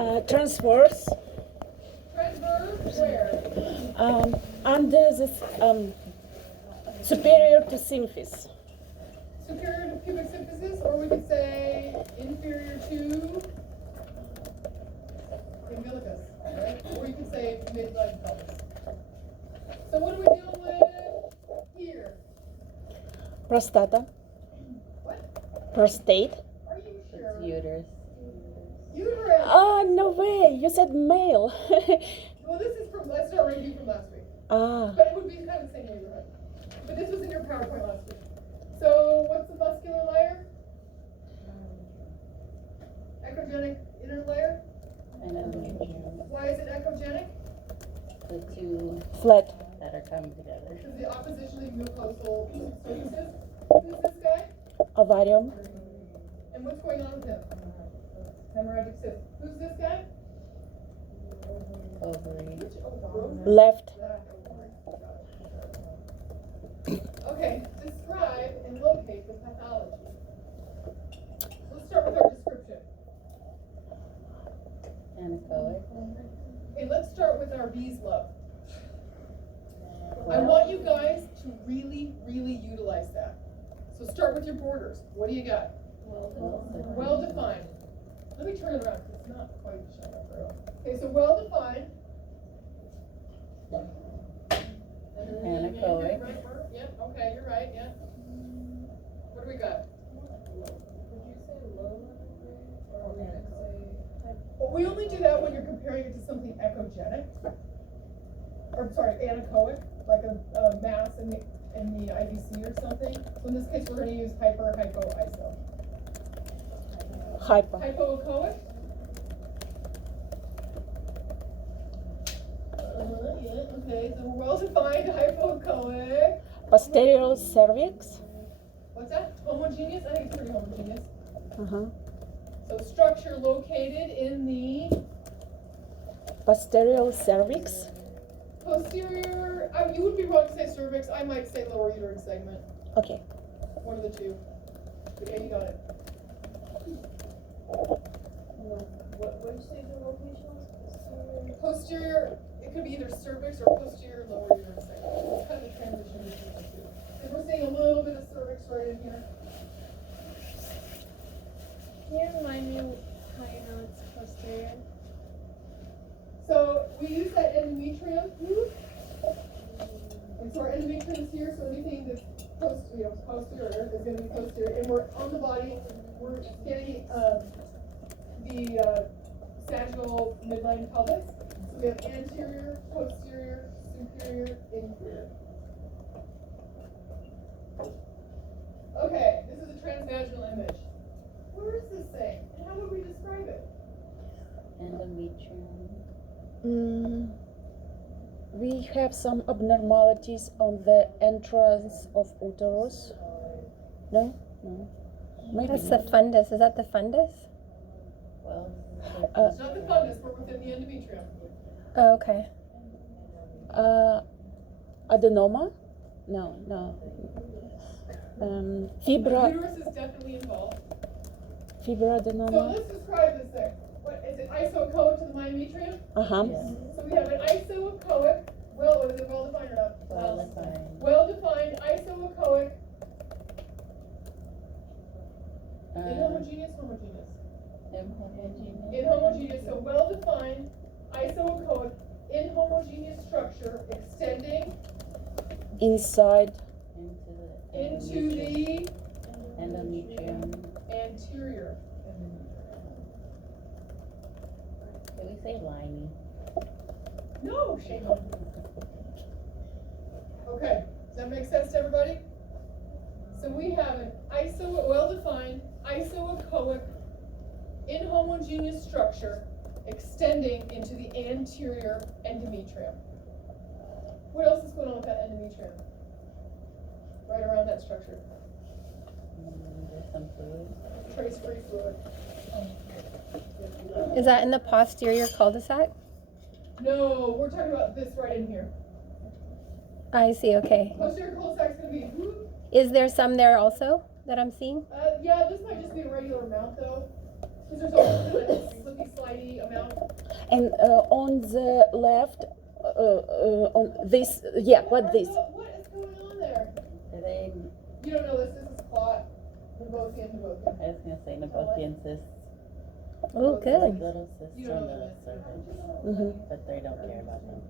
Transverse. Transverse where? Under the superior to symphysis. Superior to pubic symphysis, or we could say inferior to umbilicus, right? Or you could say midline pelvis. So what are we dealing with here? Prostata. What? Prostate. Are you sure? It's uterus. Uterus. Oh, no way. You said male. Well, this is from, let's start review from last week. Ah. But it would be kind of the same neighborhood. But this was in your PowerPoint last week. So what's the muscular layer? Echogenic inner layer? Endometrium. Why is it echogenic? The two Flat. that are coming together. Because the oppositionally mucosal surfaces. Who's this guy? Ovarium. And what's going on with him? Hemorrhagic cyst. Who's this guy? Ovary. Left. Okay, describe and locate the pathology. Let's start with our description. Anechoic. Okay, let's start with our bees love. I want you guys to really, really utilize that. So start with your borders. What do you got? Well defined. Let me turn it around because it's not quite showing up very well. Okay, so well defined. Anechoic. Right, yeah, okay, you're right, yeah. What do we got? Well, we only do that when you're comparing it to something echogenic. Or sorry, anechoic, like a mass in the IVC or something. So in this case, we're going to use hyper, hypo, iso. Hyper. Hypoechoic. Yeah, okay, so we're well defined hypoechoic. Posterior cervix. What's that? Homogeneous? I think it's pretty homogeneous. Uh-huh. So structure located in the Posterior cervix. posterior, you would be wrong to say cervix, I might say lower uterine segment. Okay. One of the two. But yeah, you got it. What did you say the location was? Posterior, it could be either cervix or posterior lower uterine segment. It's kind of a transition between the two. And we're seeing a little bit of cervix right in here. Can you remind me how you know it's posterior? So we use that endometrium. And so our endometrium is here, so anything that's posterior is going to be posterior. And we're on the body, we're getting the sagittal midline pelvis. So we have anterior, posterior, superior, inferior. Okay, this is a transvaginal image. Where is this thing? And how would we describe it? Endometrium. We have some abnormalities on the entrance of uterus. No? No. Maybe That's not. the fundus. Is that the fundus? Well, It's not the fundus, we're within the endometrium. Oh, okay. Adenoma? No, no. The Fibra, uterus is definitely involved. So fibroadenoma. let's describe this thing. What is it? Isoechoic to the myometrium? Uh-huh. yes. So we have an isoechoic. Well, is it well defined or not? Well defined. Well defined isoechoic. Inhomogeneous, homogeneous. Inhomogeneous. Inhomogeneous. So well defined isoechoic inhomogeneous structure extending Inside. into the endometrium. anterior. Can we say lining? No, shame on you. Okay, does that make sense to everybody? So we have an well-defined isoechoic inhomogeneous structure extending into the anterior endometrium. What else is going on with that endometrium? Right around that structure. There's some fluid. Trace-free fluid. Is that in the posterior cul-de-sac? No, we're talking about this right in here. I see, okay. Posterior cul-de-sac is going to be, Is there some there also that I'm seeing? yeah, this might just be a regular amount though. Because there's always a slippy, slidey amount. And on the left, on this, yeah, what this? What is going on there? Are they, You don't know this. This is clot. Nebotian. I was gonna say Nabotian cysts, Oh, like good. little cysts You don't on know the that. cervix, Mm-hmm. but they don't care about them.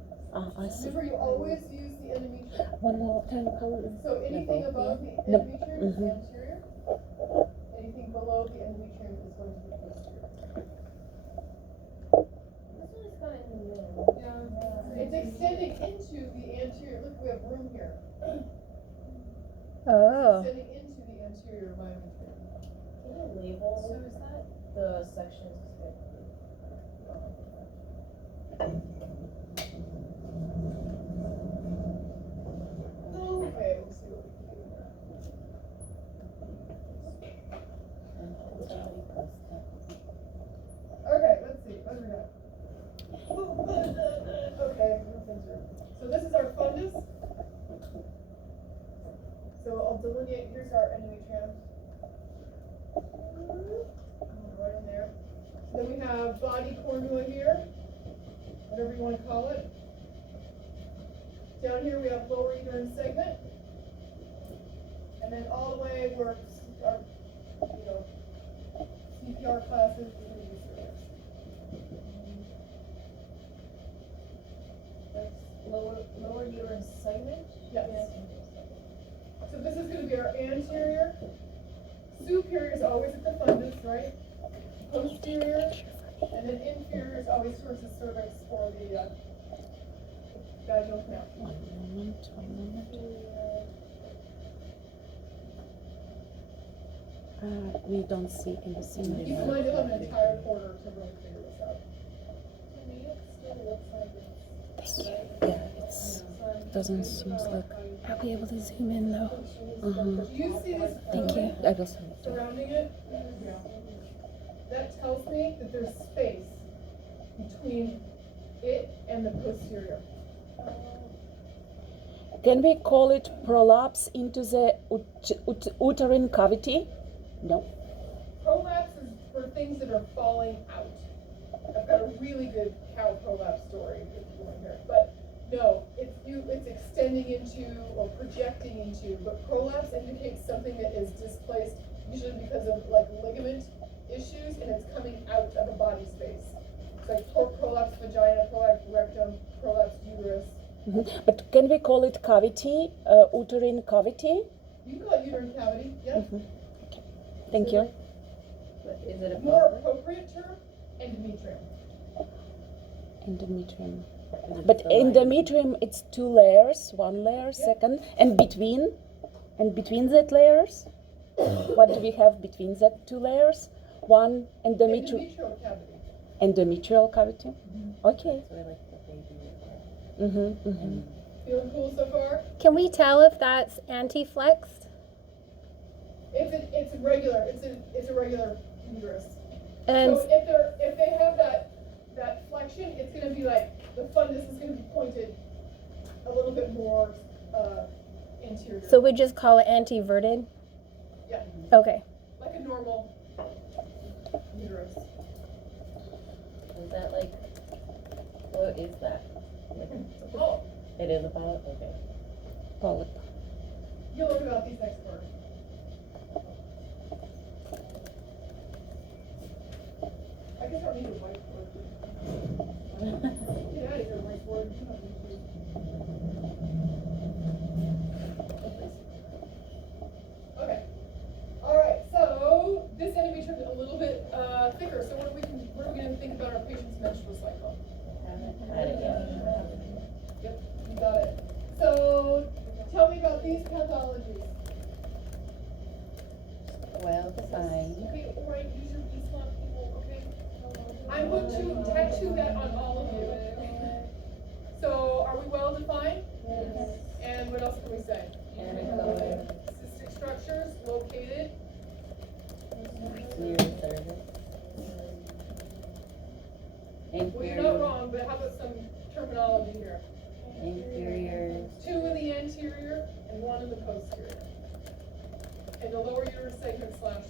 I see. Remember, you always use the endometrium. One more time, color. So anything above the No. endometrium is Mhm. anterior. Anything below the endometrium is going to be posterior. This one is kind of in the middle. Yeah. It's extending into the anterior. Look, we have room here. Oh. Extending into the anterior myometrium. Can you label So is that? the sections? Okay, we'll see what we can do here. And somebody post that. Okay, let's see. What do we got? Okay, nothing's right. So this is our fundus. So I'll delineate. Here's our endometrium. Right in there. Then we have body cornua here, whatever you want to call it. Down here we have lower uterine segment. And then all the way where our, CPR classes is going to be cervix. That's lower uterine segment? Yes. So this is going to be our anterior. Superior is always at the fundus, right? Posterior, and then inferior is always towards the cervix or the vaginal canal. One moment. We don't see anything. You might have an entire quarter to really figure this out. To me, it still looks like it's. Yeah, it's doesn't seem like. I'll be able to zoom in though. Uh-huh. Do you see this Thank you. I will see. surrounding it? Yeah. That tells me that there's space between it and the posterior. Can we call it prolapse into the uterine cavity? No. Prolapse is for things that are falling out. I've got a really good cow prolapse story if you want to hear it. But no, it's extending into or projecting into, but prolapse indicates something that is displaced, usually because of like ligament issues, and it's coming out of a body space. It's like prolapse vagina, prolapse rectum, prolapse uterus. Mhm. But can we call it cavity, uterine cavity? You can call it uterine cavity, yes. Mhm. Thank you. But is it a More pelvis? appropriate term, endometrium. Endometrium. Is it But the lining? endometrium, it's two layers, one layer, second, and between that layers, what do we have between that two layers? One Endometrial cavity. endometrial cavity. Okay. That's where like the baby is at. Mm-hmm. Feeling cool so far? Can we tell if that's anti-flexed? It's regular. It's a regular uterus. And So if they have that flexion, it's gonna be like the fundus is gonna be pointed a little bit more interior. so we just call it anti-verted? Yeah, Okay. like a normal uterus. Is that like, what is that? Like, Oh, it is a polyp? Okay. Polyp. you'll learn about these next part. I guess I don't need a whiteboard. Get out of here, whiteboard. You don't need to. Okay. All right. So this endometrium is a little bit thicker. So what are we going to think about our patient's menstrual cycle? Haven't had it yet. Yep, you got it. So tell me about these pathologies. Well defined. Okay, all right, use your e-slot people, okay? I'm going to tattoo that on all of you. So are we well defined? Yes. And what else can we say? Anechoic. Cystic structures located. Near the cervix. Well, you're not wrong, but how about some terminology here? Inferior. 2 in the anterior and 1 in the posterior. And the lower uterine segment / cervix.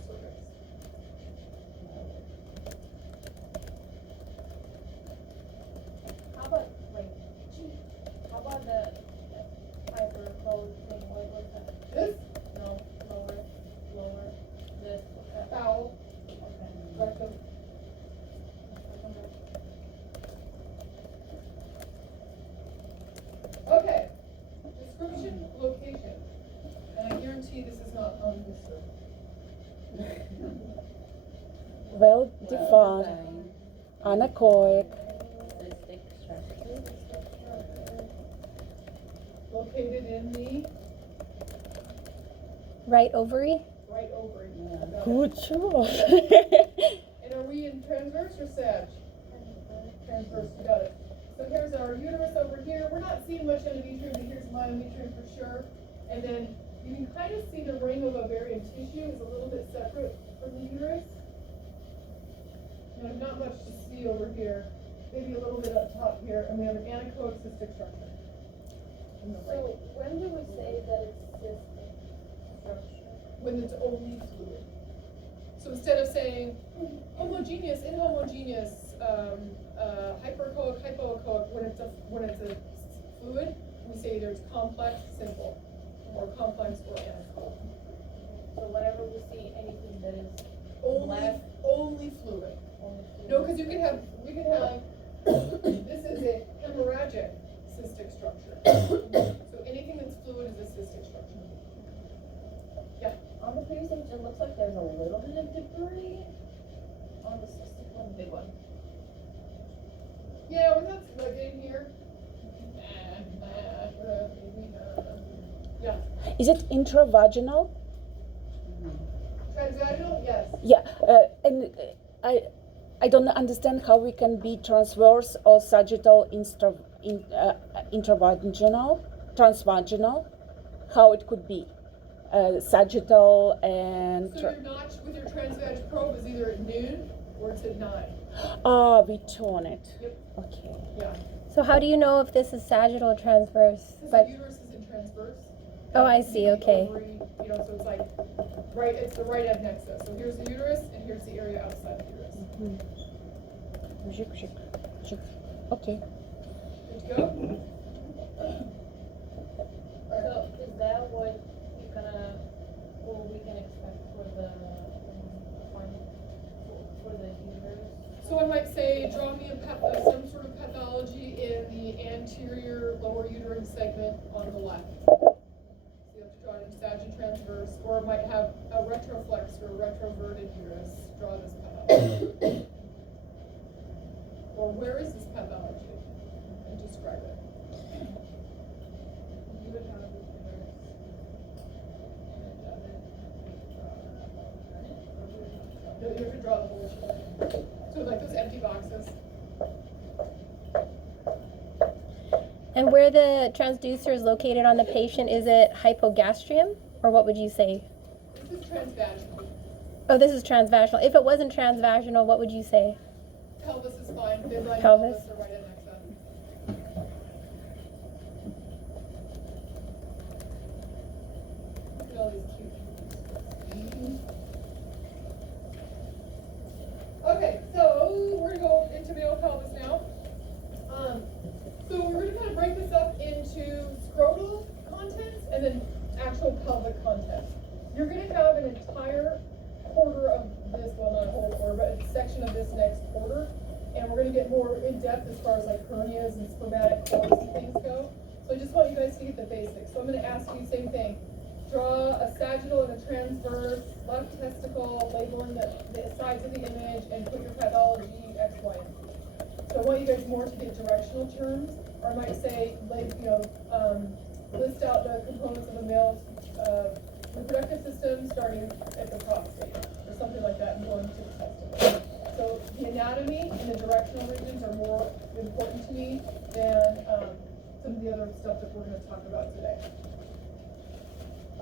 Well defined, anechoic, Cystic structure. Located in the Right ovary? right ovary. Yeah. Got it. good job. And are we in transverse or sag? Transverse, you got it. So here's our uterus over here. We're not seeing much endometrium, but here's myometrium for sure. And then you can kind of see the ring of ovarian tissue is a little bit separate from the uterus. Now, not much to see over here. Maybe a little bit up top here. And we have an anechoic cystic structure. In the right. So when do we say that it's cystic structure? When it's only fluid. So instead of saying homogeneous, inhomogeneous, hyperechoic, hypoechoic, when it's a fluid, we say either it's complex, simple, or complex or anechoic. So whenever we see anything that is Only fluid. only fluid. No, because we could have this is a hemorrhagic cystic structure. So anything that's fluid is a cystic structure. Yeah. On the previous image, it looks like there's a little bit of debris on the cystic one, big one. Yeah, was that like in here? Yeah. Is it intravaginal? Transvaginal? Yes. Yeah, and I don't understand how we can be transverse or sagittal intravaginal, transvaginal, how it could be sagittal and. So your notch with your transvaginal probe is either at noon or it's at 9. We turn it. Yep. Okay. Yeah. So how do you know if this is sagittal or transverse? Because But the uterus is in transverse. oh, I see. The Okay. ovary, so it's like right. It's the right adnexus. So here's the uterus, and here's the area outside the uterus. Жик, жик, жик. Okay. Good to go. So is that what you're gonna, or we can expect for the final, for the uterus? So I might say, draw me some sort of pathology in the anterior lower uterine segment on the left. So you have to draw it in sagittal transverse, or it might have a retroflex or a retroverted uterus. Draw this pathology. Or where is this pathology? And describe it. You would have the uterus. No, you have to draw the whole shape. So like those empty boxes. And where the transducer is located on the patient, is it hypogastrium, or what would you say? This is transvaginal. Oh, this is transvaginal. If it wasn't transvaginal, what would you say? Pelvis is fine. Midline Pelvis. pelvis or right adnexa. Look at all these cute. Okay, so we're gonna go into male pelvis now. So we're gonna kind of break this up into scrotal contents and then actual pelvic contents. You're gonna have an entire quarter of this, well, not a whole quarter, but a section of this next quarter. And we're gonna get more in depth as far as like hernias and spermatic cords and things go. So I just want you guys to get the basics. So I'm gonna ask you the same thing. Draw a sagittal and a transverse left testicle, labeling the sides of the image, and put your pathology X, Y, and Z. So I want you guys more to get directional terms, or I might say, list out the components of a male's reproductive system, starting at the prostate, or something like that, and going to the testicle. So the anatomy and the directional regions are more important to me than some of the other stuff that we're going to talk about today.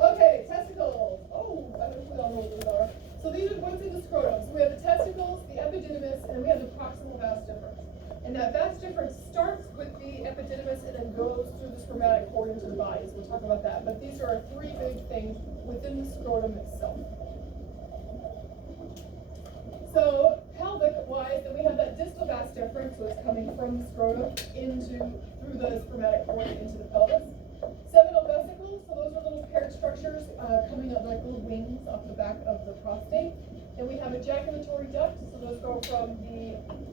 Okay, testicles. Oh, I think we all know what those are. So these are what's in the scrotum. So we have the testicles, the epididymis, and we have the proximal vas deferens. And that vas deferens starts with the epididymis and then goes through the spermatic cord into the body. So we'll talk about that. But these are 3 big things within the scrotum itself. So pelvic-wise, then we have that distal vas deferens, so it's coming from the scrotum through the spermatic cord into the pelvis. Seminal vesicles, so those are little paired structures coming up like little wings off the back of the prostate. Then we have ejaculatory ducts, so those go from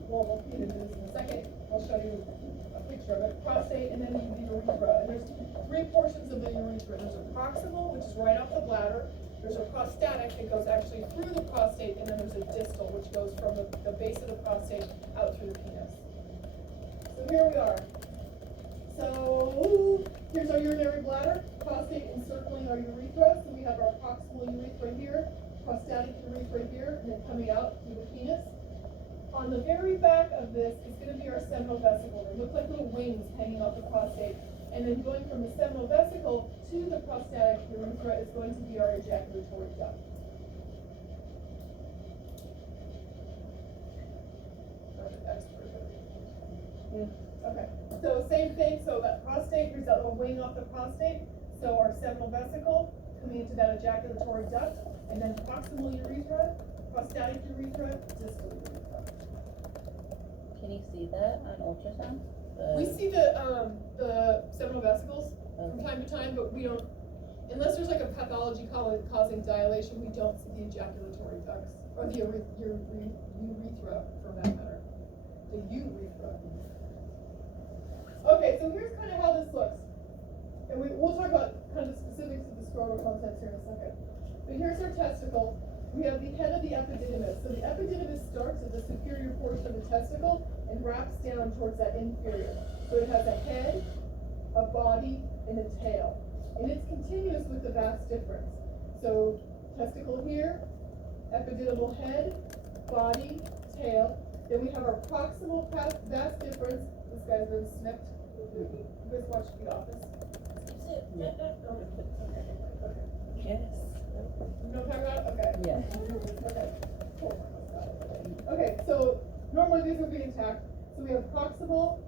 we'll get into this in a second. I'll show you a picture of it. Prostate, and then the urethra. And there's 3 portions of the urethra. There's a proximal, which is right off the bladder. There's a prostatic that goes actually through the prostate, and then there's a distal, which goes from the base of the prostate out through the penis. So here we are. So here's our urinary bladder, prostate encircling our urethra. So we have our proximal urethra here, prostatic urethra here, and then coming out through the penis. On the very back of this is going to be our seminal vesicle. They look like little wings hanging off the prostate. And then going from the seminal vesicle to the prostatic urethra is going to be our ejaculatory duct. Not an expert, but okay. So same thing. So that prostate, here's that little wing off the prostate. So our seminal vesicle coming into that ejaculatory duct, and then proximal urethra, prostatic urethra, distal urethra. Can you see that on ultrasound? We see the seminal vesicles from time to time, but we don't, unless there's like a pathology causing dilation, we don't see the ejaculatory ducts, or the urethra for that matter. The urethra. Okay, so here's kind of how this looks. And we'll talk about kind of the specifics of the scrotal contents here in a second. But here's our testicle. We have the head of the epididymis. So the epididymis starts at the superior portion of the testicle and wraps down towards that inferior. So it has a head, a body, and a tail. And it's continuous with the vas deferens. So testicle here, epididymal head, body, tail. Then we have our proximal vas deferens. This guy's been snipped. You guys watch The Office? Yeah. Okay. Yes. You know what I'm talking about? Okay. Yeah. Okay. Cool. Okay, so normally these would be intact. So we have proximal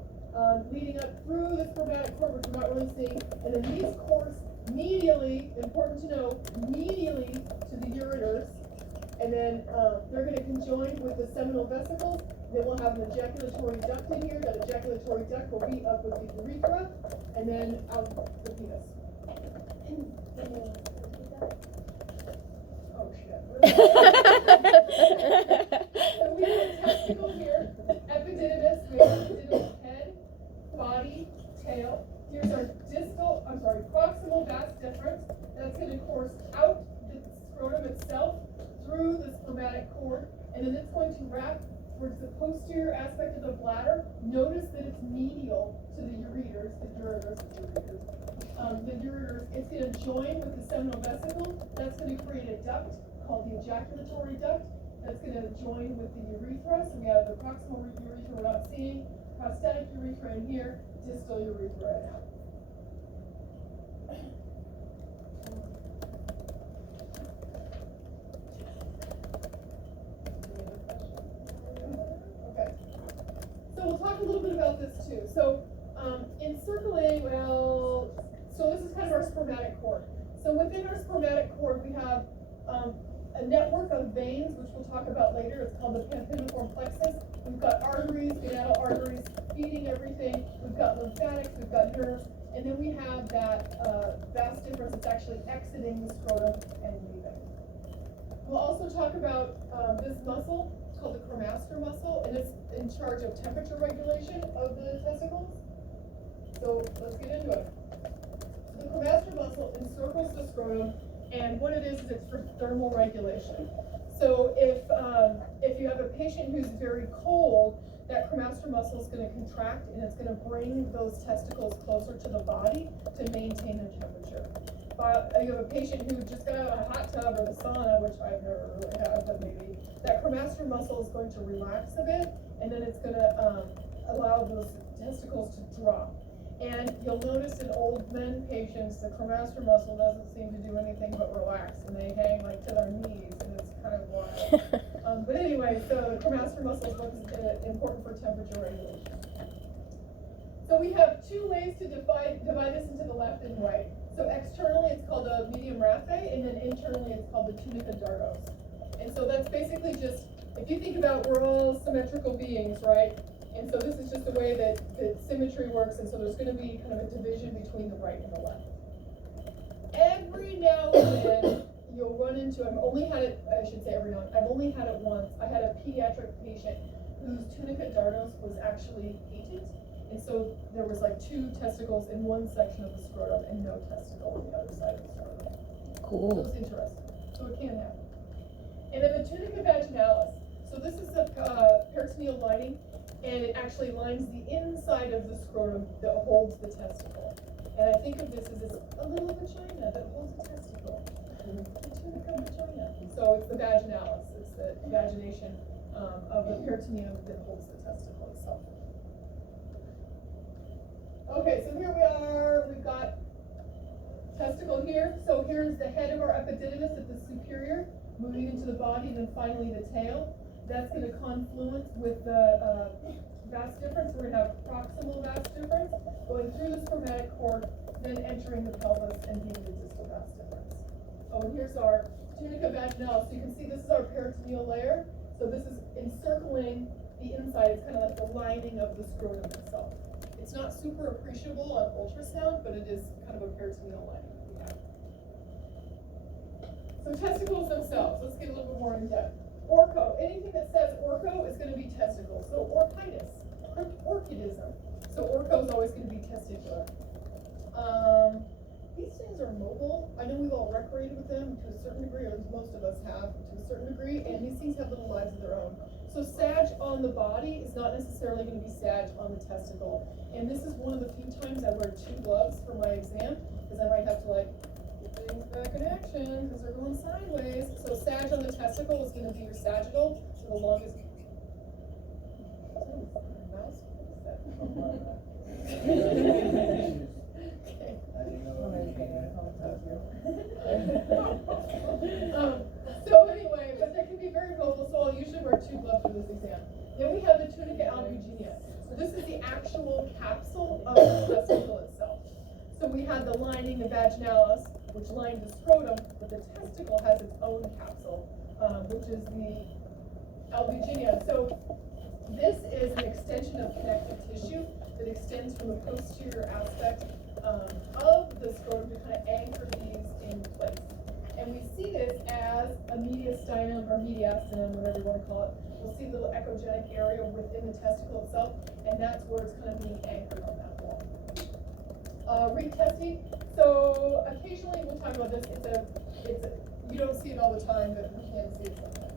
leading up through the spermatic cord, which we're not really seeing, and then these cords medially, important to know, medially to the ureters, and then they're going to conjoin with the seminal vesicles. Then we'll have an ejaculatory duct in here. That ejaculatory duct will be up with the urethra, and then out the penis. Oh shit. So we have a testicle here, epididymis, we have epididymal head, body, tail. Here's our proximal vas deferens. That's going to course out the scrotum itself through the spermatic cord, and then it's going to wrap towards the posterior aspect of the bladder. Notice that it's medial to the ureters, it's going to join with the seminal vesicle. That's going to create a duct called the ejaculatory duct. That's going to join with the urethra. So we have the proximal urethra we're not seeing, prostatic urethra in here, distal urethra right now. Okay. So we'll talk a little bit about this too. So encircling, so this is kind of our spermatic cord. So within our spermatic cord, we have a network of veins, which we'll talk about later. It's called the pampiniform plexus. We've got arteries, gonadal arteries, feeding everything. We've got lymphatics, we've got nerves, and then we have that vas deferens that's actually exiting the scrotum and leaving. We'll also talk about this muscle. It's called the cremaster muscle, and it's in charge of temperature regulation of the testicles. So let's get into it. The cremaster muscle encircles the scrotum, and what it is it's for thermal regulation. So if you have a patient who's very cold, that cremaster muscle is going to contract, and it's going to bring those testicles closer to the body to maintain their temperature. You have a patient who just got out of a hot tub or the sauna, which I've never really had, but maybe, that cremaster muscle is going to relax a bit, and then it's going to allow those testicles to drop. And you'll notice in old men patients, the cremaster muscle doesn't seem to do anything but relax, and they hang like to their knees, and it's kind of wild. But anyway, so the cremaster muscle is important for temperature regulation. So we have two ways to divide this into the left and right. So externally it's called a medium raphe, and then internally it's called the tunica dardos. And so that's basically just, if you think about we're all symmetrical beings, right? And so this is just the way that symmetry works, and so there's going to be kind of a division between the right and the left. Every now and then you'll run into, I've only had it once. I had a pediatric patient whose tunica dardos was actually patent, and so there was like two testicles in one section of the scrotum and no testicle on the other side of the scrotum. Cool. It was interesting. So it can happen. And then the tunica vaginalis. So this is the peritoneal lining, and it actually lines the inside of the scrotum that holds the testicle. And I think of this as a little vagina that holds the testicle. The tunica vagina. So it's the vaginalis. It's the vagination of the peritoneum that holds the testicle itself. Okay, so here we are. We've got testicle here. So here's the head of our epididymis at the superior, moving into the body, and then finally the tail. That's going to confluence with the vas deferens. We're going to have proximal vas deferens going through the spermatic cord, then entering the pelvis and being the distal vas deferens. Oh, and here's our tunica vaginalis. So you can see this is our peritoneal layer. So this is encircling the inside. It's kind of like the lining of the scrotum itself. It's not super appreciable on ultrasound, but it is kind of a peritoneal lining we have. So testicles themselves, let's get a little bit more in depth. Orcho, anything that says orcho is going to be testicle. So orchitis, orchidism. So orcho is always going to be testicular. These things are mobile. I know we've all recreated with them to a certain degree, or at least most of us have to a certain degree, and these things have little lives of their own. So sag on the body is not necessarily going to be sag on the testicle. And this is one of the few times I wear 2 gloves for my exam, because I might have to like get things back in action because they're going sideways. So sag on the testicle is going to be your sagittal, so the longest. Mouse? What is that? So anyway, but they can be very mobile, so I'll usually wear 2 gloves for this exam. Then we have the tunica albuginea. So this is the actual capsule of the testicle itself. So we have the lining, the vaginalis, which lined the scrotum, but the testicle has its own capsule, which is the albuginea. So this is an extension of connective tissue that extends from the posterior aspect of the scrotum to kind of anchor these in place. And we see this as a mediastinum or mediastinum, whatever you want to call it. We'll see a little echogenic area within the testicle itself, and that's where it's kind of being anchored on that wall. Retesting. So occasionally we'll talk about this. You don't see it all the time, but we can see it sometimes.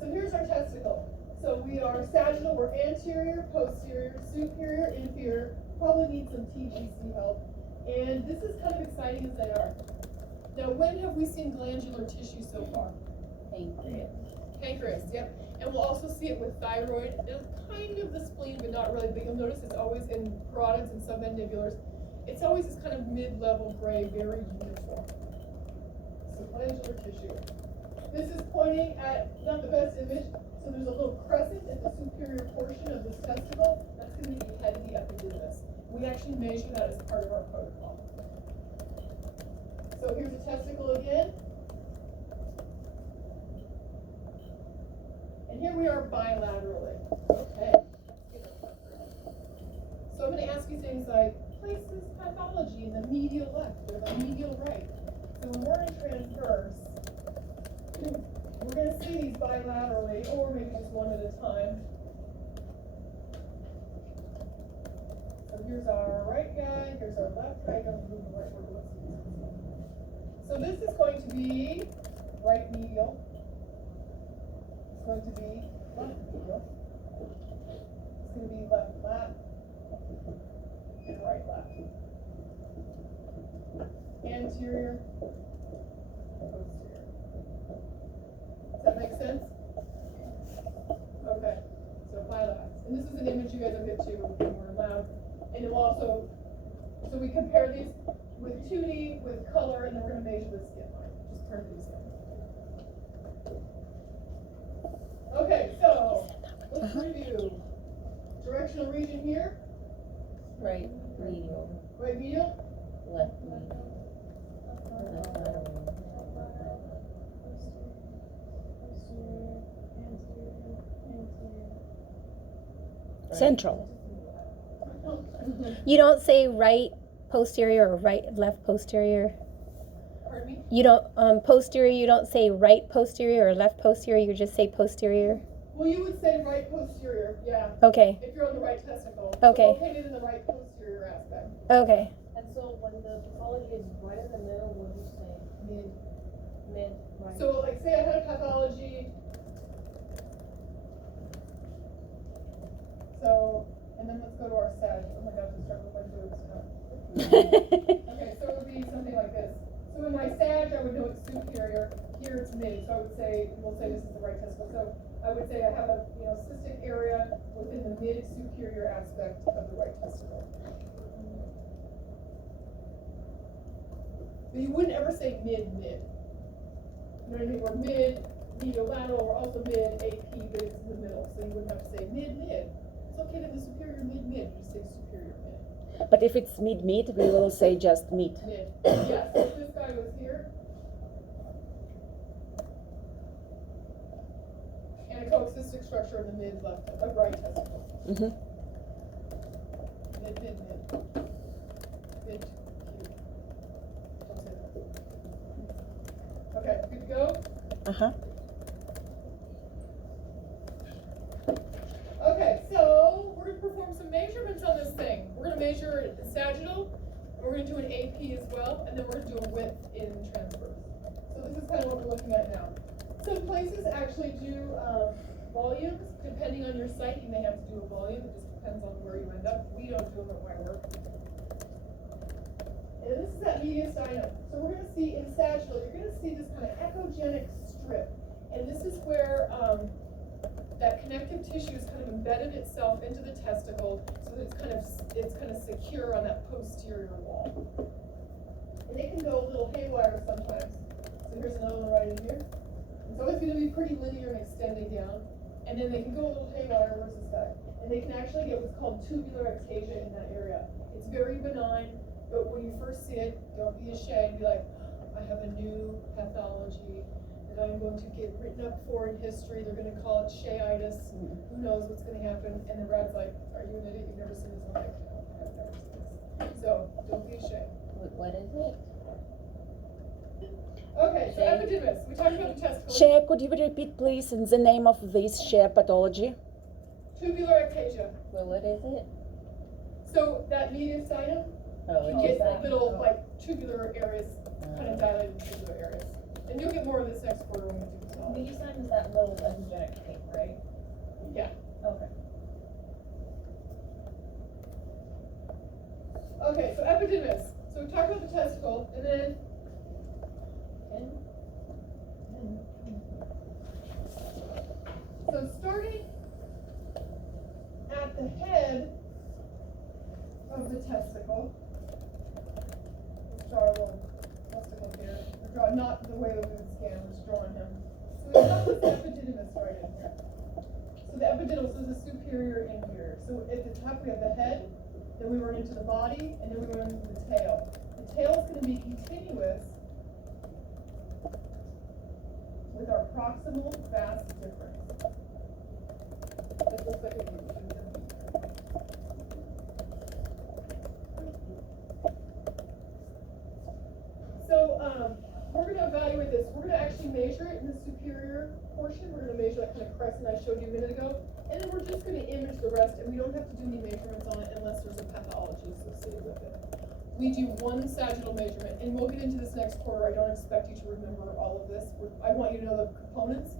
So here's our testicle. So we are sagittal, we're anterior, posterior, superior, inferior. Probably need some TGC help. And this is kind of exciting as they are. Now, when have we seen glandular tissue so far? Pancreas. Pancreas, yep. And we'll also see it with thyroid and kind of the spleen, but not really. But you'll notice it's always in carotids and submandibulars. It's always this kind of mid-level gray, very uniform. So glandular tissue. This is pointing at, not the best image, so there's a little crescent at the superior portion of this testicle. That's going to be the head of the epididymis. We actually measure that as part of our protocol. So here's the testicle again. And here we are bilaterally. Okay. So I'm going to ask you things like, place this pathology in the medial left or the medial right. So when we're in transverse, we're going to see these bilaterally, or maybe just one at a time. So here's our right guy, here's our left guy. Don't move the right word. So this is going to be right medial. It's going to be left medial. It's going to be left lat and right lat. Anterior, posterior. Does that make sense? Okay. So bilats. And this is an image you guys will get to when we're allowed. And it will also, so we compare these with 2D, with color, and then we're going to measure the skin line. Just turn these in. Okay, so let's review. Directional region here. Right medial. Right medial. Left medial. Left lateral. Central. You don't say right posterior or right left posterior. Pardon me? You don't posterior. You don't say right posterior or left posterior. You just say posterior. Well, you would say right posterior, yeah. Okay. If you're on the right testicle. Okay. So located in the right posterior aspect. Okay. And so when the pathology is right in the middle, what do you say? Mid. Mid, right. So like say I had a pathology. So, and then let's go to our sag. Oh my gosh, I'm starting with my boobs now. Okay, so it would be something like this. So in my sag, I would know it's superior. Here it's mid. So I would say, we'll say this is the right testicle. So I would say I have a cystic area within the mid superior aspect of the right testicle. But you wouldn't ever say mid. You know what I mean? We're mid, medial-lateral, we're also mid, AP, but it's in the middle. So you wouldn't have to say mid. It's okay to be superior mid. You just say superior mid. But if it's mid, we will say just mid. Mid. Yes, if this guy was here. And a coexisting structure in the mid left, right testicle. Mm-hmm. Mid. Mid. Don't say that. Okay, good to go? Uh-huh. Okay, so we're gonna perform some measurements on this thing. We're gonna measure the sagittal, and we're gonna do an AP as well, and then we're gonna do a width in transverse. So this is kind of what we're looking at now. Some places actually do volumes. Depending on your site, you may have to do a volume. It just depends on where you end up. We don't do them at my work. And this is that mediastinum. So we're gonna see in sagittal, you're gonna see this kind of echogenic strip. And this is where that connective tissue has kind of embedded itself into the testicle, so that it's kind of secure on that posterior wall. And they can go a little haywire sometimes. So here's another one right in here. It's always going to be pretty linear and extending down. And then they can go a little haywire. Where's this guy? And they can actually get what's called tubular ectasia in that area. It's very benign, but when you first see it, don't be ashamed. Be like, I have a new pathology that I'm going to get written up for in history. They're going to call it Sheaitis. Who knows what's going to happen? And the rat's like, are you an idiot? You've never seen this? I'm like, no, I've never seen this. So don't be ashamed. What is it? Okay, so epididymis. We talked about the testicle. Shea, could you repeat, please, the name of this Shea pathology? Tubular ectasia. Well, what is it? So that mediastinum, Oh, you it's get just little like tubular areas, kind of dilated tubular areas. And you'll get more of this next quarter when we do this all. Mediastinum is that little echogenic thing, right? Yeah. Okay. Okay, so epididymis. So we talked about the testicle, and then so starting at the head of the testicle, let's draw a little testicle here. We're drawing not the way that we would scan, we're just drawing him. So we've got this epididymis right in here. So the epididymis is the superior inferior. So at the top we have the head, then we run into the body, and then we run into the tail. The tail is going to be continuous with our proximal vas difference. This looks like a V. So we're going to evaluate this. We're going to actually measure it in the superior portion. We're going to measure that kind of crescent I showed you a minute ago. And then we're just going to image the rest, and we don't have to do any measurements on it unless there's a pathology associated with it. We do one sagittal measurement, and we'll get into this next quarter. I don't expect you to remember all of this. I want you to know the components,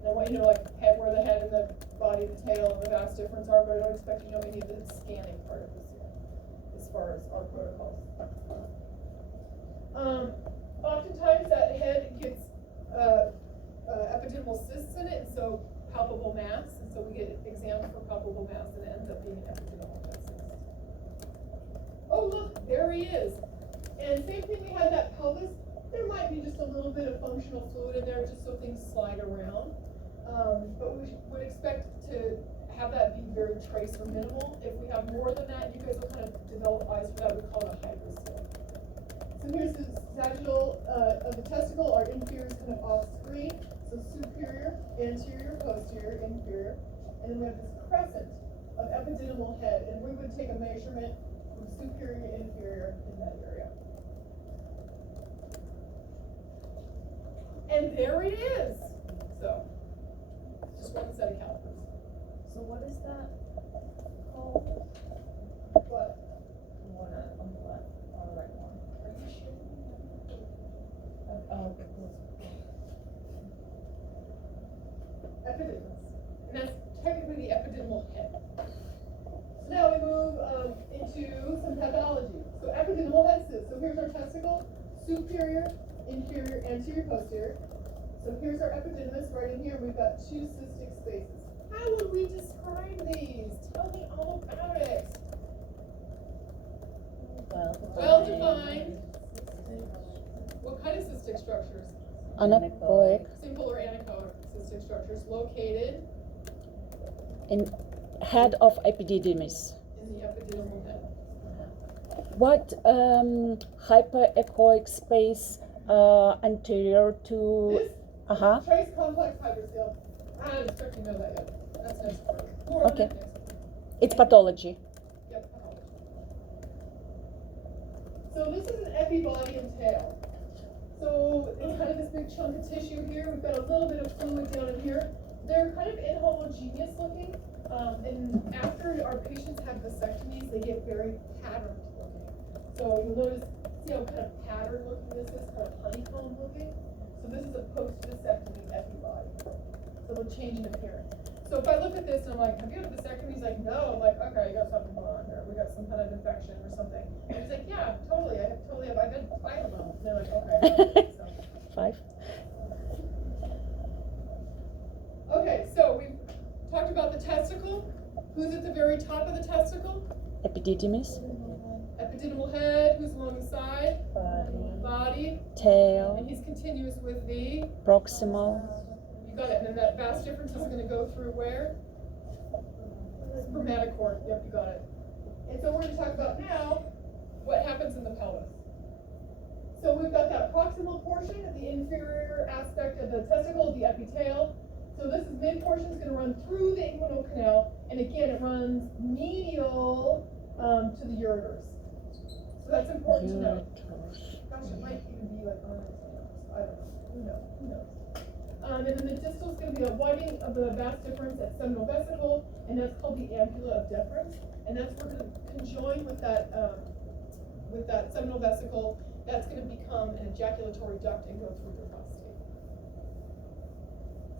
and I want you to know like where the head and the body, the tail, and the vas difference are, but I don't expect you to know any of the scanning part of this here, as far as our protocols. Oftentimes that head gets epididymal cysts in it, and so palpable mass, and so we get examined for palpable mass, and it ends up being an epididymal cyst. Oh look, there he is. And same thing, we had that pelvis. There might be just a little bit of functional fluid in there, just so things slide around. But we would expect to have that be very trace or minimal. If we have more than that, you guys will kind of develop eyes for that. We call it a hydrocele. So here's the sagittal of the testicle. Our inferior is kind of off screen. So superior, anterior, posterior, inferior. And then we have this crescent of epididymal head. And we would take a measurement from superior to inferior in that area. And there it is. So, just one set of calipers. So what is that called? What? The one on the left, on the right one. Are you sure? Oh, okay, cool. into some pathology. So epididymal head cyst. So here's our testicle, superior, inferior, anterior, posterior. So here's our epididymis right in here. We've got two cystic spaces. How would we describe these? Tell me all about it. Well defined. What kind of cystic structures? Anechoic. Simple or anechoic cystic structures located In head of epididymis. in the epididymal head. What hyperechoic space anterior to? This Uh-huh. trace complex hydrocele. I didn't expect you to know that yet. That's next part. More on Okay. that next. It's pathology. Yep. So this is an epibody and tail. So it's kind of this big chunk of tissue here. We've got a little bit of fluid down in here. They're kind of inhomogeneous looking. And after our patients have vasectomies, they get very patterned looking. So you'll notice, see how kind of patterned looking this is, kind of honeycomb looking. So this is a post-vasectomy epibody. So it'll change in appearance. So if I look at this and I'm like, have you had a vasectomy? He's like, no. I'm like, okay, you got something going on here. We got some kind of infection or something. And he's like, yeah, totally. I totally have. I've had 5 of them. And they're like, okay. So. 5. Okay, so we've talked about the testicle. Who's at the very top of the testicle? Epididymis. Epididymal head. Who's along the side? Body. Tail. And he's continuous with the. Proximal. You got it. And then that vas difference is going to go through where? Spermatocord. Yep, you got it. And so we're going to talk about now what happens in the pelvis. So we've got that proximal portion, the inferior aspect of the testicle, the epitail. So this mid portion is going to run through the inguinal canal, and again, it runs medial to the ureters. So that's important to know. Gosh, it might even be like on his nails. I don't know. Who knows? Who knows? And then the distal is going to be a widening of the vas deferens at seminal vesicle, and that's called the ampulla of deferens. And that's we're going to conjoin with that seminal vesicle. That's going to become an ejaculatory duct and go through the prostate.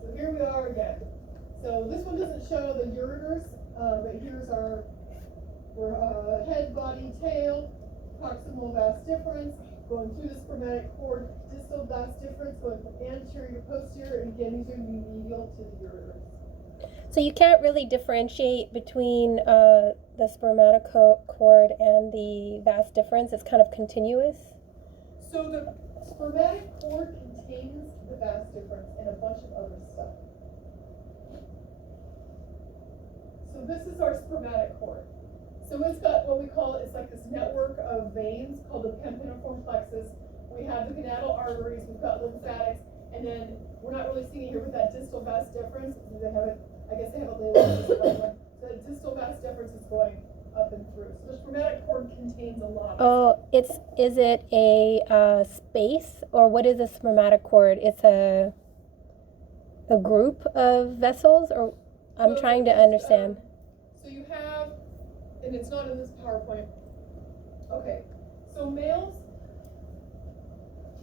So here we are again. So this one doesn't show the ureters, but here's our head, body, tail, proximal vas deferens, going through the spermatic cord, distal vas deferens, going from anterior to posterior, and again, these are going to be medial to the ureters. So you can't really differentiate between the spermatocord and the vas deferens. It's kind of continuous. So the spermatic cord contains the vas deferens and a bunch of other stuff. So this is our spermatic cord. So it's got what we call, it's like this network of veins called the pempiniform plexus. We have the gonadal arteries, we've got lymphatics, and then we're not really seeing it here with that distal vas deferens. They have it, I guess they have a label. The distal vas deferens is going up and through. So the spermatic cord contains a lot of stuff. Is it a space, or what is a spermatocord? It's a group of vessels, or I'm trying to understand. So you have, and it's not in this PowerPoint. Okay, so males,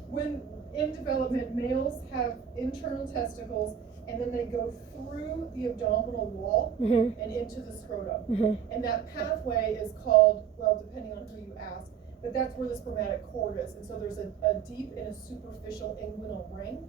when in development, males have internal testicles, and then they go through the abdominal wall and into the scrotum. And that pathway is called, well, depending on who you ask, but that's where the spermatic cord is. And so there's a deep and a superficial inguinal ring.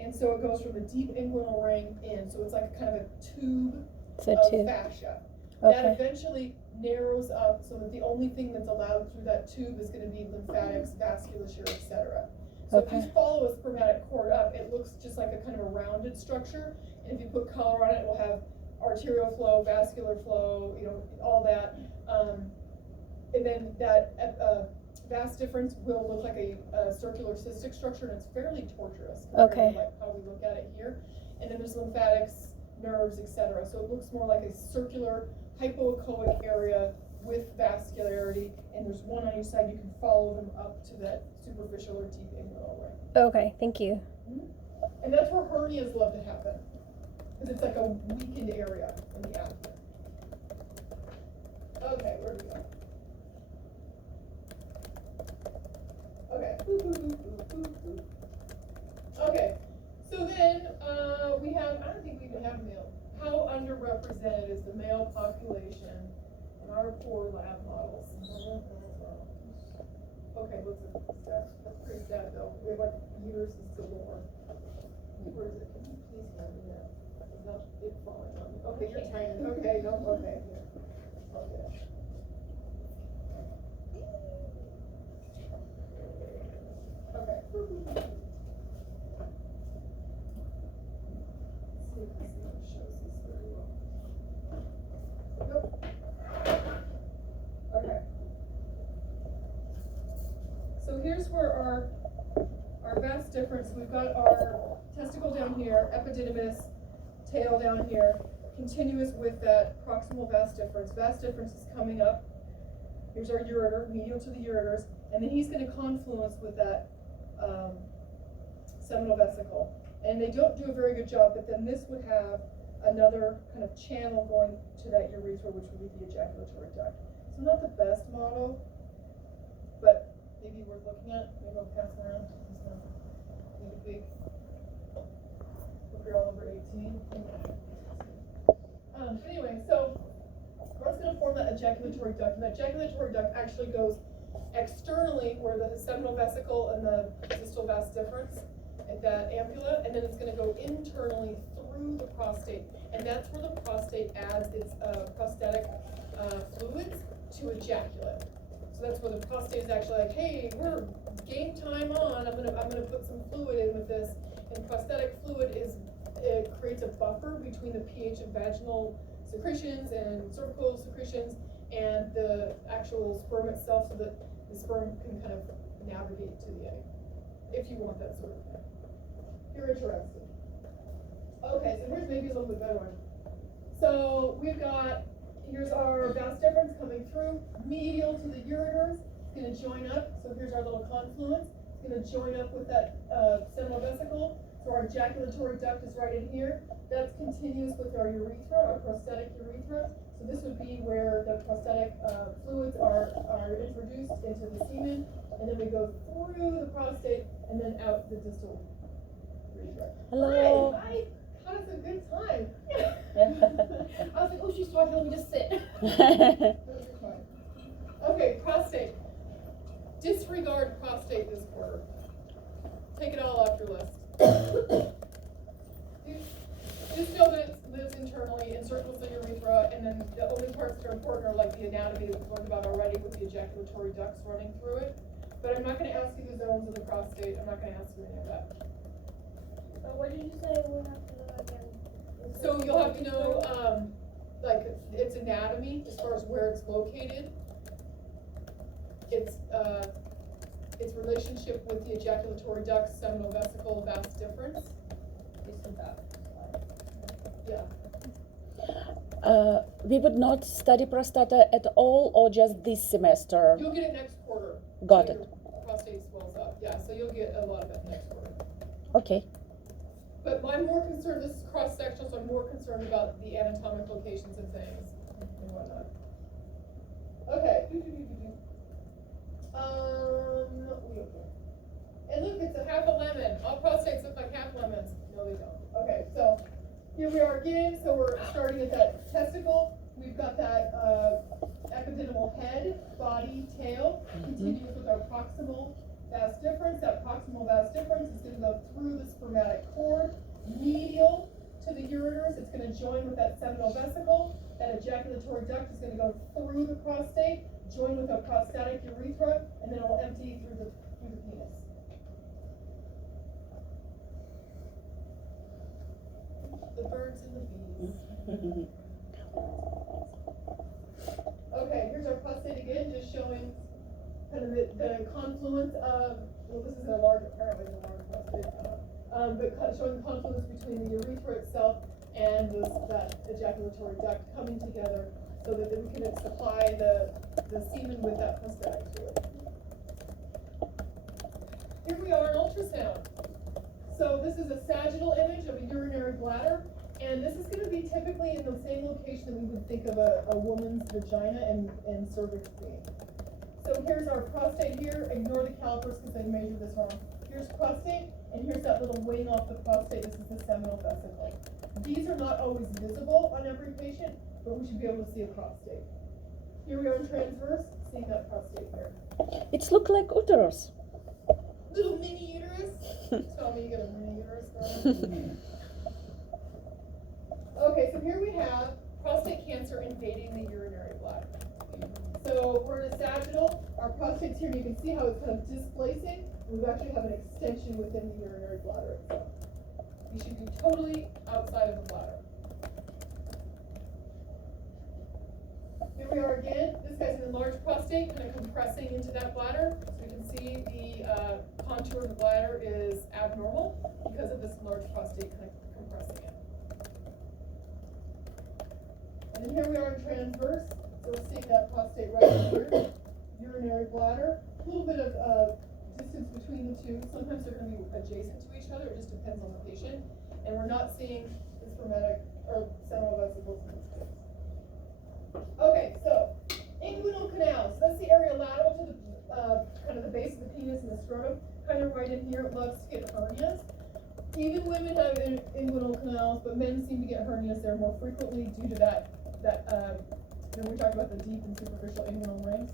And so it goes from the deep inguinal ring in, so it's like kind of a tube of fascia. Okay. That eventually narrows up so that the only thing that's allowed through that tube is going to be lymphatics, vasculature, etc. So if you follow a spermatic cord up, it looks just like a kind of a rounded structure. And if you put color on it, it will have arterial flow, vascular flow, you know, all that. And then that vas deferens will look like a circular cystic structure, and it's fairly tortuous compared to like how we look at it here. And then there's lymphatics, nerves, etc. So it looks more like a circular hypoechoic area with vascularity, and there's one on each side. You can follow them up to that superficial or deep inguinal ring. Okay, thank you. And that's where hernias love to happen, because it's like a weakened area in the abdomen. Okay, where do we go? Okay. Okay, so then we have, I don't think we even have male. How underrepresented is the male population not our poor lab models. Okay, looks like that's pretty sad though. We have like uteruses galore. Where is it? Can you please hand me that? It's not it falling on me. Okay, you're tiny. Okay, no, okay, here. Okay. Okay. See if this one shows this very well. Nope. Okay. So here's where our vast difference, we've got our testicle down here, epididymis, tail down here, continuous with that proximal vas difference. Vas difference is coming up. Here's our ureter, medial to the ureters, and then he's going to confluence with that seminal vesicle. And they don't do a very good job, but then this would have another kind of channel going to that urethra, which would be the ejaculatory duct. So not the best model, but maybe worth looking at. Maybe I'll pass it around. It's not need a big. Hope you're all over 18. Anyway, so what's going to form that ejaculatory duct? And that ejaculatory duct actually goes externally where the seminal vesicle and the distal vas difference at that ampulla, and then it's going to go internally through the prostate, and that's where the prostate adds its prostatic fluids to ejaculate. So that's where the prostate is actually like, hey, we're game time on. I'm gonna put some fluid in with this, and prostatic fluid it creates a buffer between the pH of vaginal secretions and cervical secretions and the actual sperm itself, so that the sperm can kind of navigate to the egg, if you want that sort of thing. If you're interested. Okay, so here's maybe a little bit better one. So here's our vas difference coming through, medial to the ureters. It's going to join up. So here's our little confluence. It's going to join up with that seminal vesicle. So our ejaculatory duct is right in here. That's continuous with our urethra, our prostatic urethra. So this would be where the prostatic fluids are introduced into the semen, and then we go through the prostate and then out the distal urethra. Hello. Hi. Had us a good time. I was like, oh, she's talking, let me just sit. Okay, prostate. Disregard prostate this quarter. Take it all off your list. Dystial lives internally, encircles the urethra, and then the only parts that are important are like the anatomy that we've learned about already with the ejaculatory ducts running through it. But I'm not going to ask you the zones of the prostate. I'm not going to ask you any of that. What did you say we'll have to know again? So you'll have to know, like its anatomy as far as where it's located, its relationship with the ejaculatory duct, seminal vesicle, vas difference. Yeah. We would not study prostata at all, or just this semester? You'll get it next quarter. Got so it. Your prostate swells up. Yeah, so you'll get a lot of it next quarter. Okay. But I'm more concerned, this is cross-sectional, so I'm more concerned about the anatomic locations of things and whatnot. Okay. And look, it's a half a lemon. All prostates look like half lemons. No, they don't. Okay, so here we are again. So we're starting at that testicle. We've got that epididymal head, body, tail, continues with our proximal vas difference. That proximal vas difference is going to go through the spermatic cord, medial to the ureters. It's going to join with that seminal vesicle. That ejaculatory duct is going to go through the prostate, join with a prostatic urethra, and then it will empty through the penis. The birds and the bees. Okay, here's our prostate again, just showing kind of the confluence of, well, this is apparently a large prostate, but showing the confluence between the urethra itself and that ejaculatory duct coming together so that we can supply the semen with that prostatic fluid. Here we are in ultrasound. So this is a sagittal image of a urinary bladder, and this is going to be typically in the same location that we would think of a woman's vagina and cervix being. So here's our prostate here. Ignore the calipers because I measured this wrong. Here's prostate, and here's that little wing off the prostate. This is the seminal vesicle. These are not always visible on every patient, but we should be able to see a prostate. Here we are in transverse, seeing that prostate here. It's look like uterus. Little mini uterus. Tell me you got a mini uterus, girl. Okay, so here we have prostate cancer invading the urinary bladder. So we're in a sagittal, our prostate's here, and you can see how it's kind of displacing. We actually have an extension within the urinary bladder itself. You should be totally outside of the bladder. Here we are again. This guy's an enlarged prostate, kind of compressing into that bladder. So you can see the contour of the bladder is abnormal because of this enlarged prostate kind of compressing it. And then here we are in transverse. So we're seeing that prostate right here, urinary bladder. A little bit of distance between the two. Sometimes they're going to be adjacent to each other. It just depends on the patient. And we're not seeing the spermatic or seminal vesicles in this case. Okay, so inguinal canal. So that's the area lateral to the kind of the base of the penis and the scrotum. Kind of right in here. It loves to get hernias. Even women have inguinal canals, but men seem to get hernias there more frequently due to that when we talk about the deep and superficial inguinal rings.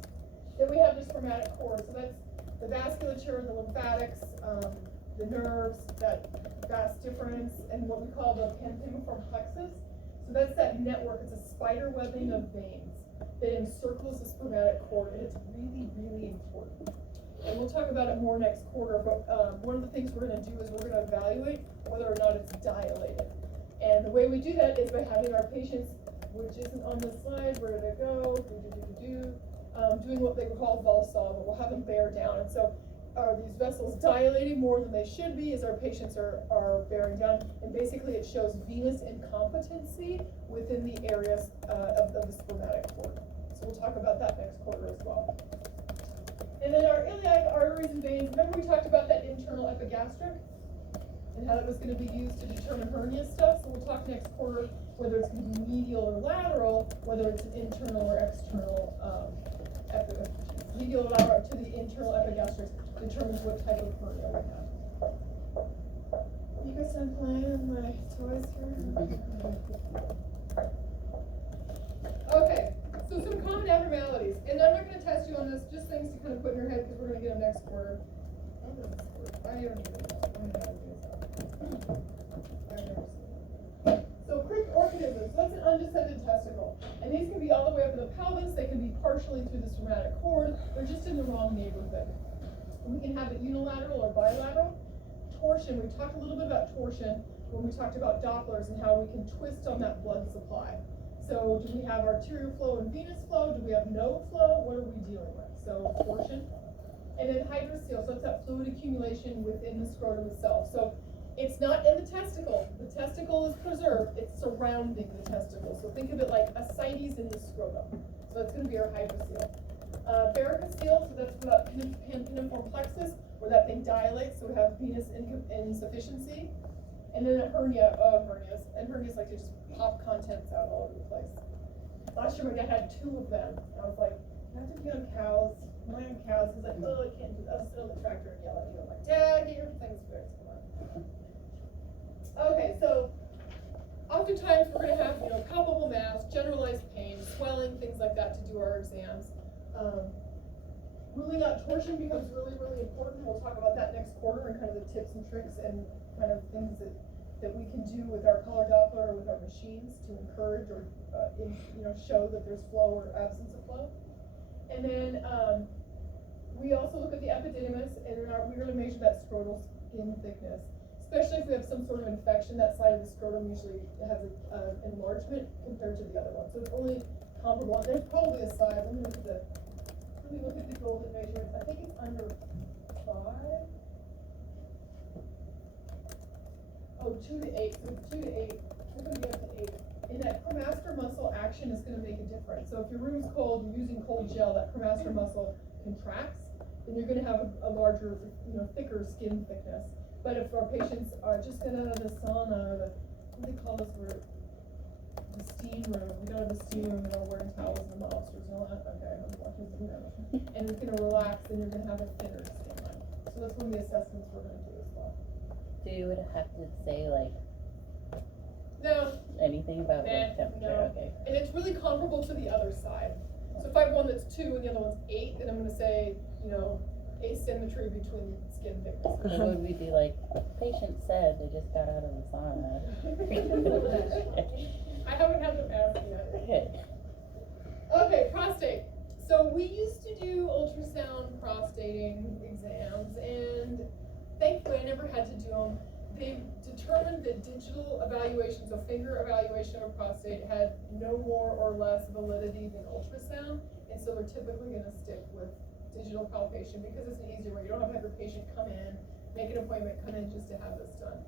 Then we have the spermatic cord. So that's the vasculature, the lymphatics, the nerves, that vas difference, and what we call the pemphiform plexus. So that's that network. It's a spider webbing of veins that encircles the spermatic cord, and it's really, really important. And we'll talk about it more next quarter, but one of the things we're going to do is we're going to evaluate whether or not it's dilated. And the way we do that is by having our patients, which isn't on the slide, where did it go, doing what they call Valsalva. We'll have them bear down. And so are these vessels dilating more than they should be as our patients are bearing down? And basically it shows venous incompetency within the areas of the spermatic cord. So we'll talk about that next quarter as well. And then our iliac arteries and veins. Remember we talked about that internal epigastric and how that was going to be used to determine hernia stuff. So we'll talk next quarter whether it's going to be medial or lateral, whether it's an internal or external medial or lateral to the internal epigastric determines what type of hernia we have. You guys done playing with my toys here? Okay, so some common abnormalities. And I'm not going to test you on this, just things to kind of put in your head because we're going to get them next quarter. I don't even know. So crypt organisms, that's an undescended testicle. And these can be all the way up in the pelvis, they can be partially through the spermatic cord, they're just in the wrong neighborhood. And we can have it unilateral or bilateral. Torsion, we talked a little bit about torsion when we talked about Dopplers and how we can twist on that blood supply. So do we have arterial flow and venous flow? Do we have no flow? What are we dealing with? So torsion. And then hydrocele, so it's that fluid accumulation within the scrotum itself. So it's not in the testicle. The testicle is preserved. It's surrounding the testicle. So think of it like ascites in the scrotum. So that's going to be our hydrocele. Varicocele, so that's that pemphiform plexus, where that thing dilates, so we have venous insufficiency. And then a hernia, hernias. And hernias like to just pop contents out all over the place. Last year my dad had 2 of them. I was like, I have to be on cows. Am I on cows? He's like, oh, I can't do that. I'll sit on the tractor and yell at you. I'm like, Dad, get your things fixed. Come on. Okay, so oftentimes we're going to have, palpable mass, generalized pain, swelling, things like that to do our exams. Ruling out torsion becomes really, really important. We'll talk about that next quarter and kind of the tips and tricks and kind of things that we can do with our color Doppler or with our machines to encourage or show that there's flow or absence of flow. And then we also look at the epididymis, and we're going to measure that scrotal skin thickness. Especially if we have some sort of infection, that side of the scrotum usually has an enlargement compared to the other one. So it's only comparable. And there's probably a size. Let me look at the golden measurements. I think it's under 5. Oh, 2 to 8. So 2 to 8. We're going to be up to 8. And that cremaster muscle action is going to make a difference. So if your room's cold, you're using cold gel, that cremaster muscle contracts, then you're going to have a larger, thicker skin thickness. But if our patients are just got out of the sauna, or what do they call this word? The steam room. We got out of the steam room and are wearing towels and lobsters and all that. Okay, I'm watching and it's going to relax, and you're going to have a thinner skin line. So that's one of the assessments we're going to do as well. So you would have to say No. anything about temperature? No. Okay. And it's really comparable to the other side. So if I have one that's 2 and the other one's 8, then I'm gonna say, you know, asymmetry between skin thickness. So would we be like, patient said they just got out of the sauna? I haven't had them ask yet. Okay. Okay, prostate. So we used to do ultrasound prostating exams, and thankfully I never had to do them. They determined that digital evaluation, so finger evaluation of a prostate, had no more or less validity than ultrasound, and so they're typically going to stick with digital palpation because it's an easier way. You don't have to have your patient come in, make an appointment, come in just to have this done.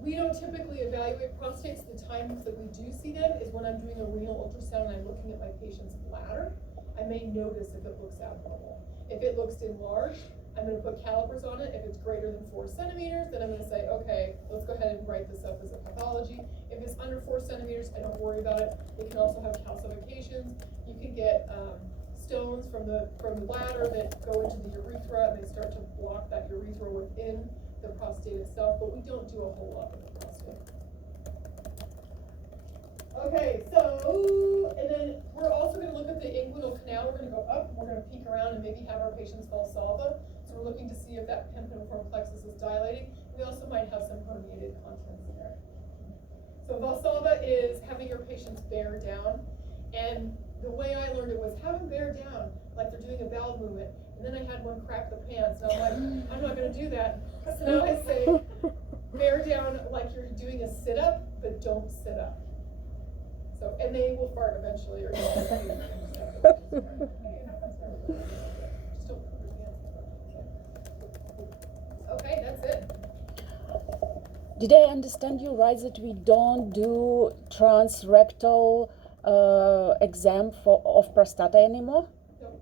We don't typically evaluate prostates. The times that we do see them is when I'm doing a renal ultrasound and I'm looking at my patient's bladder. I may notice if it looks abnormal. If it looks enlarged, I'm going to put calipers on it. If it's greater than 4 centimeters, then I'm going to say, okay, let's go ahead and write this up as a pathology. If it's under 4 centimeters, I don't worry about it. It can also have calcifications. You can get stones from the bladder that go into the urethra, and they start to block that urethra within the prostate itself, but we don't do a whole lot with the prostate. Okay, so, and then we're also going to look at the inguinal canal. We're going to go up, we're going to peek around and maybe have our patients Valsalva. So we're looking to see if that pemphiform plexus is dilating. We also might have some herniated contents in there. So Valsalva is having your patients bear down, and the way I learned it was have them bear down like they're doing a bowel movement. And then I had one crack the pants, and I'm like, I'm not going to do that. So now I say bear down like you're doing a sit-up, but don't sit up. So, and they will fart eventually, or just don't poop your pants. Okay, that's it. Did I understand you right that we don't do transrectal exam of prostata anymore? No.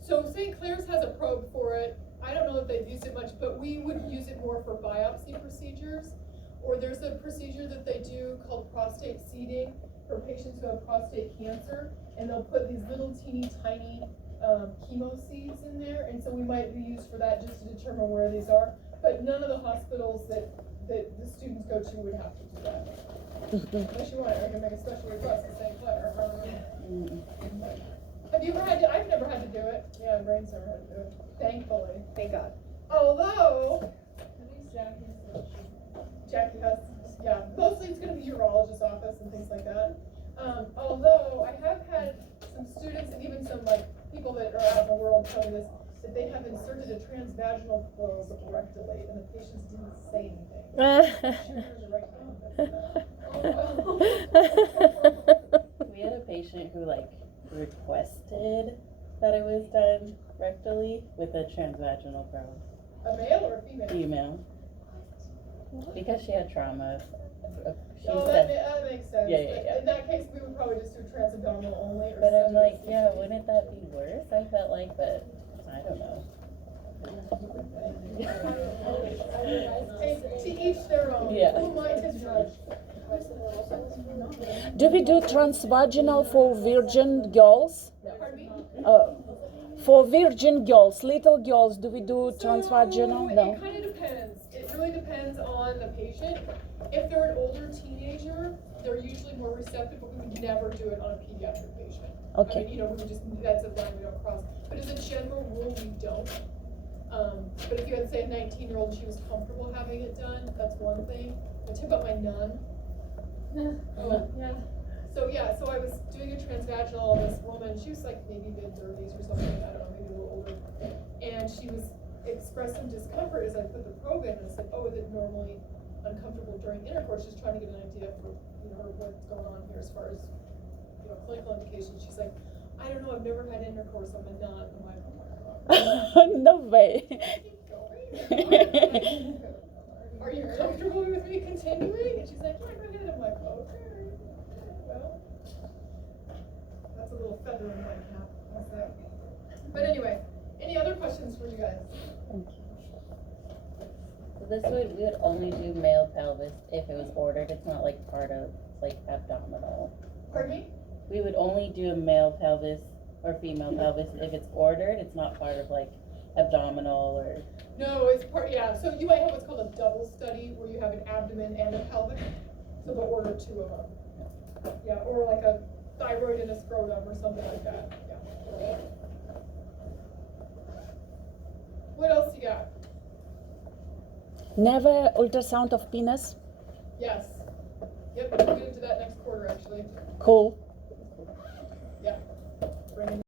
So St. Clair's has a probe for it. I don't know if they've used it much, but we would use it more for biopsy procedures. Or there's a procedure that they do called prostate seeding for patients who have prostate cancer, and they'll put these little teeny tiny chemo seeds in there, and so we might be used for that just to determine where these are. But none of the hospitals that the students go to would have to do that. Unless you want it, I can make a special request to St. Clair. Have you ever had to? I've never had to do it. Yeah, Brain's never had to do it. Thankfully. Thank God. Although, Jackie has, yeah, mostly it's going to be urologist's office and things like that. Although I have had some students and even some like people that are out in the world tell me this, that they have inserted a transvaginal probe rectally and the patients didn't say anything. We had a patient who like requested that it was done rectally with a transvaginal probe. A male or a female? Female. Because she had trauma. She Oh, said, that makes sense. Yeah. In that case, we would probably just do transabdominal only. Or but I'm like, 7 or yeah, 16. wouldn't that be worse? I felt like, but I don't know. Hey, to each their own. Yeah. Who am I to judge? Do we do transvaginal for virgin girls? Pardon me? For virgin girls, little girls, do we do transvaginal? So, No. it kind of depends. It really depends on the patient. If they're an older teenager, they're usually more receptive, but we would never do it on a pediatric patient. Okay. I mean, we would just, that's a line we don't cross. But as a general rule, we don't. But if you had, say, a 19-year-old and she was comfortable having it done, that's one thing. But tip up my nun. Oh, yeah. So yeah, so I was doing a transvaginal on this woman. She was like maybe mid-30s or something. I don't know, maybe a little older. And she was expressing discomfort as I put the probe in and said, "Oh, is it normally uncomfortable during intercourse?" Just trying to get an idea for what's going on here as far as clinical indications. She's like, "I don't know. I've never had intercourse. I'm a nun." I'm like, "Oh my God." No way. Keep going. Are you comfortable with me continuing? And she's like, "Yeah, go ahead." I'm like, "Okay. Well, that's a little feather in my cap." How's that? But anyway, any other questions for you guys? So this we would only do male pelvis if it was ordered. It's not like part of like abdominal. Pardon me? We would only do a male pelvis or female pelvis if it's ordered. It's not part of like abdominal or. No, it's part, yeah. So you might have what's called a double study where you have an abdomen and a pelvic. So they'll order 2 of them. Yeah, or like a thyroid in a scrotum or something like that. Yeah. What else you got? Never ultrasound of penis. Yes. Yep, we'll get into that next quarter actually. Cool. Yeah. Bring it